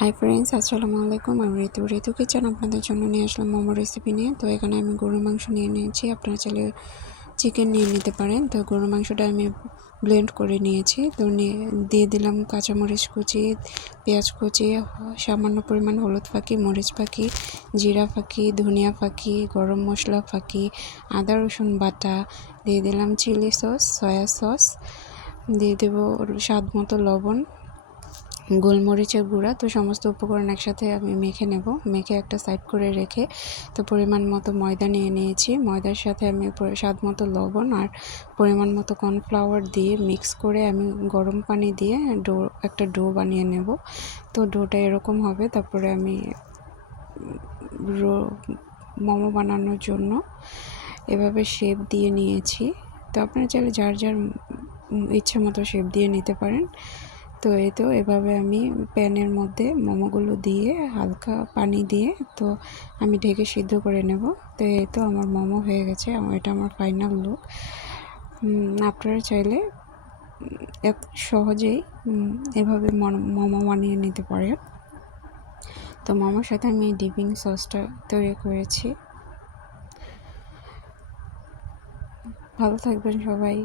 Hi friends, আসসালামু আলাইকুম। আমি ঋতু কিচেন আপনাদের জন্য নিয়ে আসলাম মোমো রেসিপি নিয়ে। তো এখানে আমি গরুর মাংস নিয়ে নিয়েছি, আপনারা চাইলে চিকেন নিয়ে নিতে পারেন। তো গরুর মাংসটা আমি ব্লেন্ড করে নিয়েছি। তো দিয়ে দিলাম কাঁচামরিচ কুচি, পেঁয়াজ কুচি, সামান্য পরিমাণ হলুদ ফাঁকি, মরিচ ফাঁকি, জিরা ফাঁকি, ধনিয়া ফাঁকি, গরম মশলা ফাঁকি, আদা রসুন বাটা, দিয়ে দিলাম চিলি সস, সয়া সস, দিয়ে দেবো স্বাদ মতো লবণ, গোলমরিচের গুঁড়া। তো সমস্ত উপকরণ একসাথে আমি মেখে মেখে একটা সাইড করে রেখে তো পরিমাণ মতো ময়দা নিয়ে নিয়েছি। ময়দার সাথে আমি স্বাদ মতো লবণ আর পরিমাণ মতো কর্নফ্লাওয়ার দিয়ে মিক্স করে আমি গরম পানি দিয়ে একটা ডো বানিয়ে নেব। তো ডোটা এরকম হবে। তারপরে আমি মোমো বানানোর জন্য এভাবে শেপ দিয়ে নিয়েছি। তো আপনারা চাইলে যার যার ইচ্ছে মতো শেপ দিয়ে নিতে পারেন। তো এই তো এভাবে আমি প্যানের মধ্যে মোমোগুলো দিয়ে হালকা পানি দিয়ে তো আমি ঢেকে সিদ্ধ করে নেব। তো এই তো আমার মোমো হয়ে গেছে, এটা আমার ফাইনাল লুক। আপনারা চাইলে এত সহজেই এভাবে মোমো বানিয়ে নিতে পারেন। তো মোমোর সাথে আমি ডিপিং সসটা তৈরি করেছি। ভালো থাকবেন সবাই।